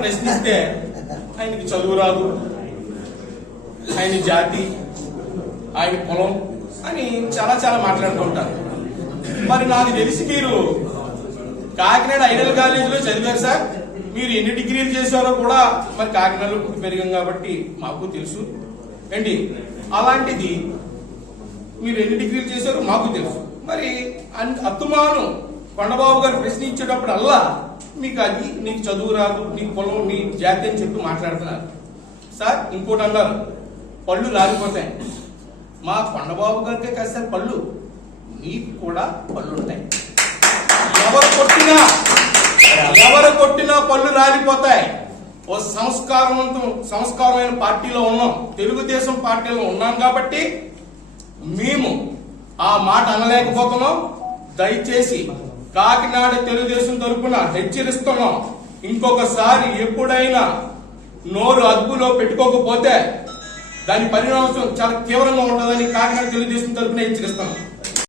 ప్రశ్నిస్తే ఆయనకి చదువు రాదు ఆయన జాతి ఆయన పొలం అని చాలా చాలా మాట్లాడుకుంటారు మరి నాకు తెలిసి మీరు కాకినాడ ఐడల్ కాలేజీలో చదివారు సార్. మీరు ఎన్ని డిగ్రీలు చేశారో కూడా మరి కాకినాడలో పుట్టి పెరిగాం కాబట్టి మాకు తెలుసు. ఏంటి? అలాంటిది మీరు ఎన్ని డిగ్రీలు చేశారో మాకు తెలుసు. మరి అన్- అత్తుమాను కొండబాబు గారు ప్రశ్నించేటప్పుడల్లా మీకు అది నీకు చదువు రాదు నీ పొలం నీ జాతి అని చెప్పి మాట్లాడుతున్నారు. సార్ ఇంకోటి అన్నారు. పళ్ళు రాలిపోతాయి మా కొండబాబు గారికే కాదు సార్ పళ్ళు. నీకు కూడా పళ్ళు ఉంటాయి ఎవరు కొట్టినా ఎవరు కొట్టినా పళ్ళు రాలిపోతాయి ఓ సంస్కారవంతం సంస్కారమైన పార్టీలో ఉన్నాం. తెలుగుదేశం పార్టీలో ఉన్నాం కాబట్టి మేము ఆ మాట అనలేకపోతున్నాం. దయచేసి కాకినాడ తెలుగుదేశం తరఫున హెచ్చరిస్తున్నాం. ఇంకొకసారి ఎప్పుడైనా నోరు అదుపులో పెట్టుకోకపోతే దాని పరిణామం చాలా తీవ్రంగా ఉంటుందని కాకినాడ తెలుగుదేశం తరపున హెచ్చరిస్తున్నాం.